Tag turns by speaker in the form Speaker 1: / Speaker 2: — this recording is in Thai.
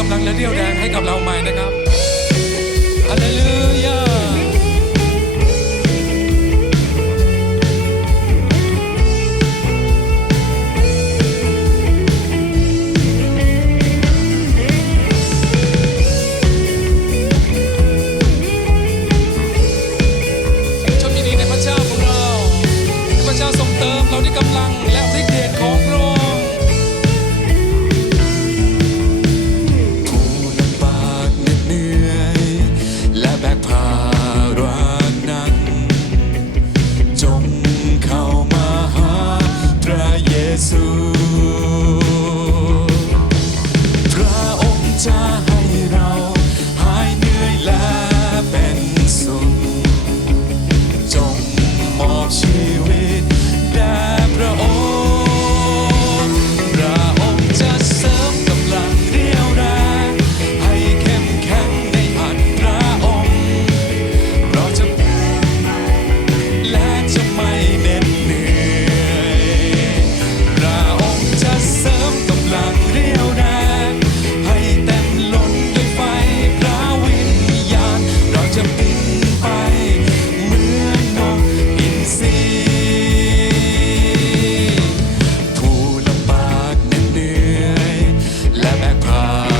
Speaker 1: กำลังและเรียวแรงให้กับเราใหม่นะครับฮาเลลูยาพระเจ้าทรงเติมเราด้วยกำลังและฤทธิ์เดชของ Bye. Ah.